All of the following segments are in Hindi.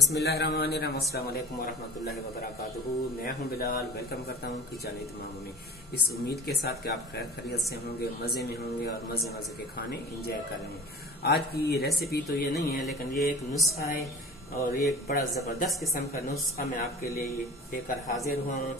बिस्मिल्लाहिर्रहमानिर्रहीम, अस्सलाम वालेकुम वरहमतुल्लाहि वबरकातुहू। मैं हूं बिलाल, वेलकम करता हूं किचन तमाम में। इस उम्मीद के साथ कि आप खैर खैरियत से होंगे, मजे में होंगे और मजे मजे के खाने एंजॉय कर रहे हैं। आज की रेसिपी तो ये नहीं है, लेकिन ये एक नुस्खा है और ये एक बड़ा जबरदस्त किस्म का नुस्खा मैं आपके लिए लेकर हाजिर हुआ हूँ।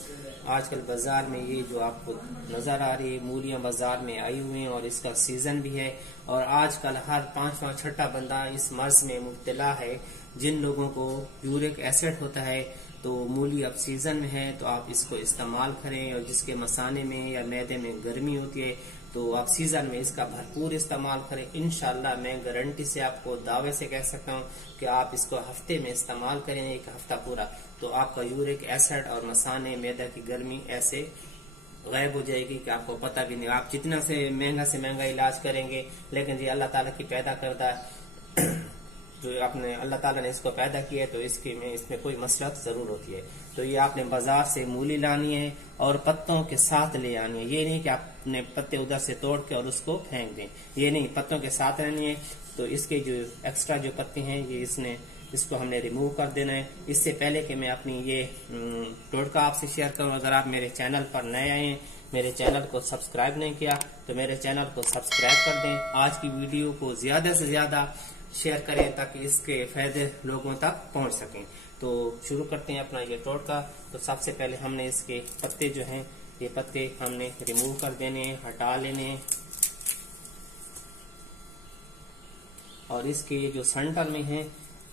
आजकल बाजार में ये जो आपको नजर आ रही है मूलियां बाजार में आई हुई हैं और इसका सीजन भी है। और आजकल हर पांचवा छठा बंदा इस मर्ज में मुब्तला है। जिन लोगों को यूरिक एसिड होता है तो मूली अब सीजन में है तो आप इसको इस्तेमाल करें, और जिसके मसाने में या मैदे में गर्मी होती है तो आप सीजन में इसका भरपूर इस्तेमाल करें। इंशाल्लाह मैं गारंटी से आपको दावे से कह सकता हूँ कि आप इसको हफ्ते में इस्तेमाल करें, एक हफ्ता पूरा, तो आपका यूरिक एसिड और मसाने मैदा की गर्मी ऐसे गायब हो जाएगी कि आपको पता भी नहीं। आप जितना से महंगा इलाज करेंगे, लेकिन ये अल्लाह ताला की पैदा करदा जो आपने अल्लाह ताला ने इसको पैदा किया है तो इसमें कोई मसलहत जरूर होती है। तो ये आपने बाजार से मूली लानी है और पत्तों के साथ ले आनी है। ये नहीं कि आपने पत्ते उधर से तोड़ के और उसको फेंक दें, ये नहीं, पत्तों के साथ रहनी है। तो इसके जो एक्स्ट्रा जो पत्ते हैं ये इसको हमने रिमूव कर देना है। इससे पहले कि मैं अपनी ये टोटका आपसे शेयर करूं, अगर आप मेरे चैनल पर नए आए, मेरे चैनल को सब्सक्राइब नहीं किया तो मेरे चैनल को सब्सक्राइब कर दें। आज की वीडियो को ज्यादा से ज्यादा शेयर करें ताकि इसके फायदे लोगों तक पहुंच सकें। तो शुरू करते हैं अपना ये टोटका। तो सबसे पहले हमने इसके पत्ते जो हैं, ये पत्ते हमने रिमूव कर देने, हटा लेने, और इसके जो सेंटर में हैं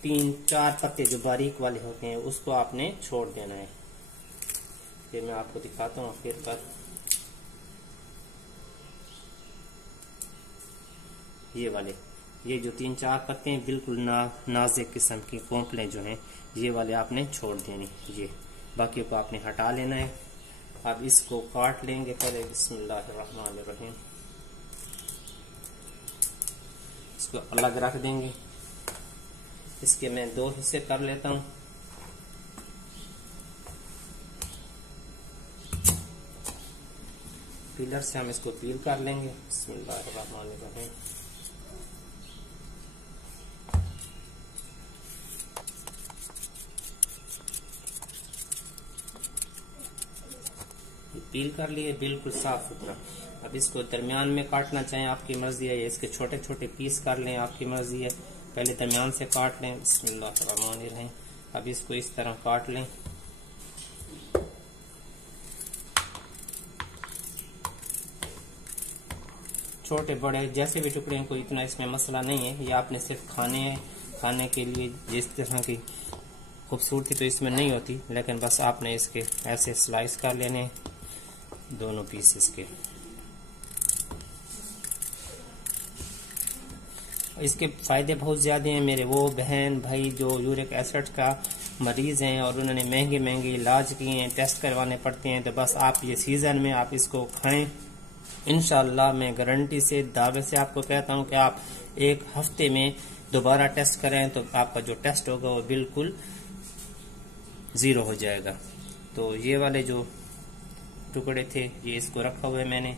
3-4 पत्ते जो बारीक वाले होते हैं उसको आपने छोड़ देना है। ये मैं आपको दिखाता हूँ फिर पर। ये वाले, ये जो 3-4 पत्ते हैं बिल्कुल नाजुक किस्म की कोंपलें जो हैं ये वाले आपने छोड़ देनी। ये बाकी को आपने हटा लेना है। अब इसको काट लेंगे पहले। बिस्मिल्लाहिर्रहमानिर्रहीम। इसको अलग रख देंगे। इसके मैं 2 हिस्से कर लेता हूं। पीलर से हम इसको पील कर लेंगे। बिस्मिल्लाहिर्रहमानिर्रहीम। पील कर लिए बिल्कुल साफ सुथरा। अब इसको दरमियान में काटना चाहें आपकी मर्जी है, इसके छोटे छोटे पीस कर लें आपकी मर्जी है। पहले दरमियान से काट लें। बिस्मिल्लाहिर्रहमानिर्रहीम। अब इसको इस तरह काट लें। छोटे बड़े जैसे भी टुकड़े हैं, कोई इतना इसमें मसला नहीं है। ये आपने सिर्फ खाने के लिए जिस तरह की खूबसूरती तो इसमें नहीं होती, लेकिन बस आपने इसके ऐसे स्लाइस कर लेने दोनों पीसेस के। इसके फायदे बहुत ज्यादा हैं। मेरे वो बहन भाई जो यूरिक एसिड का मरीज हैं और उन्होंने महंगे इलाज किए हैं, टेस्ट करवाने पड़ते हैं, तो बस आप ये सीजन में आप इसको खाएं। इंशाल्लाह मैं गारंटी से दावे से आपको कहता हूं कि आप एक हफ्ते में दोबारा टेस्ट करें तो आपका जो टेस्ट होगा वो बिल्कुल 0 हो जाएगा। तो ये वाले जो टुकड़े थे ये इसको रखा हुआ है मैंने।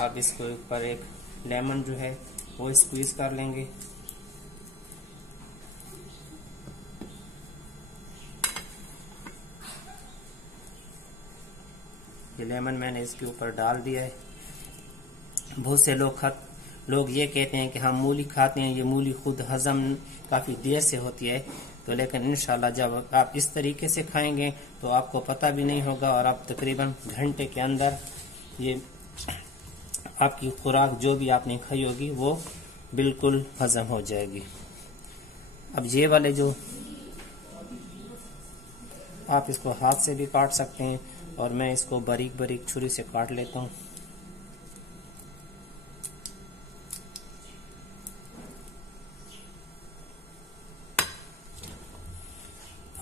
अब इसको ऊपर एक लेमन जो है वो स्क्वीज कर लेंगे। ये लेमन मैंने इसके ऊपर डाल दिया है। बहुत से लोग ये कहते हैं कि हम मूली खाते हैं, ये मूली खुद हजम काफी देर से होती है, तो लेकिन इंशाल्लाह जब आप इस तरीके से खाएंगे तो आपको पता भी नहीं होगा और आप तकरीबन घंटे के अंदर ये आपकी खुराक जो भी आपने खाई होगी वो बिल्कुल हजम हो जाएगी। अब ये वाले जो आप इसको हाथ से भी काट सकते हैं और मैं इसको बारीक छुरी से काट लेता हूँ।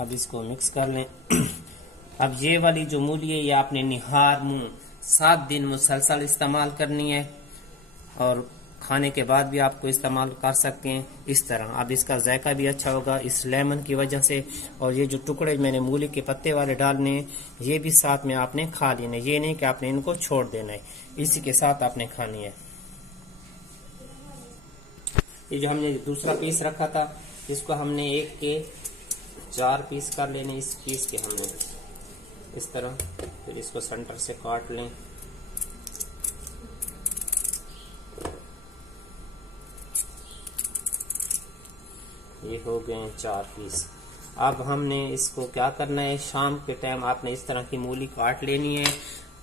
अब इसको मिक्स कर लें। अब ये वाली जो मूली है ये आपने निहार मुंह 7 दिन मुसलसल इस्तेमाल करनी है और खाने के बाद भी आपको इस्तेमाल कर सकते हैं इस तरह। अब इसका जायका भी अच्छा होगा इस लेमन की वजह से। और ये जो टुकड़े मैंने मूली के पत्ते वाले डालने हैं ये भी साथ में आपने खा लेने, ये नहीं कि आपने इनको छोड़ देना है, इसी के साथ आपने खानी है। ये जो हमने दूसरा पीस रखा था इसको हमने एक के 4 पीस कर लेने। इस पीस के हमने इस तरह, फिर इसको सेंटर से काट लें। ये हो गए 4 पीस। अब हमने इसको क्या करना है, शाम के टाइम आपने इस तरह की मूली काट लेनी है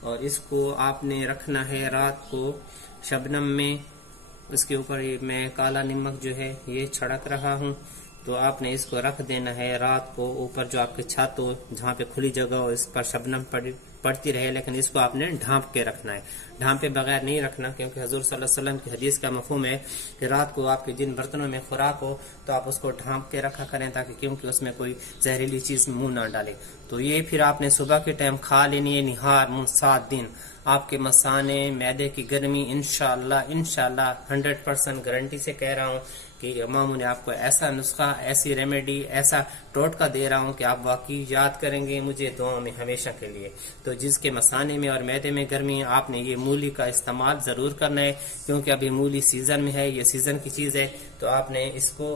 और इसको आपने रखना है रात को शबनम में। उसके ऊपर मैं काला नमक जो है ये छिड़क रहा हूँ, तो आपने इसको रख देना है रात को ऊपर जो आपके छत हो, जहाँ पे खुली जगह हो, इस पर शबनम पड़ती रहे। लेकिन इसको आपने ढांप के रखना है, ढांपे बगैर नहीं रखना, क्योंकि हजूर सल्लल्लाहु अलैहि वसल्लम की हदीस का मफहूम है कि रात को आपके जिन बर्तनों में खुराक हो तो आप उसको ढांप के रखा करें, ताकि क्योंकि उसमें कोई जहरीली चीज मुंह ना डाले। तो ये फिर आपने सुबह के टाइम खा लेनी है निहार 7 दिन। आपके मसाने, मैदे की गर्मी इंशाल्लाह 100% गारंटी से कह रहा हूँ कि इमाम ने आपको ऐसा नुस्खा, ऐसी रेमेडी, ऐसा टोटका दे रहा हूँ कि आप वाकई याद करेंगे मुझे दुआ में हमेशा के लिए। तो जिसके मसाने में और मैदे में गर्मी है, आपने ये मूली का इस्तेमाल जरूर करना है, क्योंकि अभी मूली सीजन में है, ये सीजन की चीज है, तो आपने इसको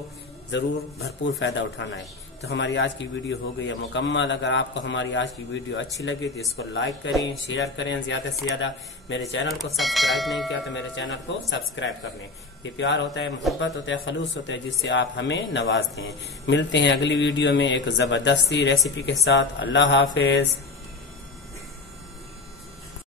जरूर भरपूर फायदा उठाना है। तो हमारी आज की वीडियो हो गई है मुकम्मल। अगर आपको हमारी आज की वीडियो अच्छी लगी तो इसको लाइक करें, शेयर करें ज्यादा से ज्यादा। मेरे चैनल को सब्सक्राइब नहीं किया तो मेरे चैनल को सब्सक्राइब कर लें। ये प्यार होता है, मोहब्बत होता है, खलूस होता है, जिससे आप हमें नवाजते हैं। मिलते हैं अगली वीडियो में एक जबरदस्ती रेसिपी के साथ। अल्लाह हाफिज।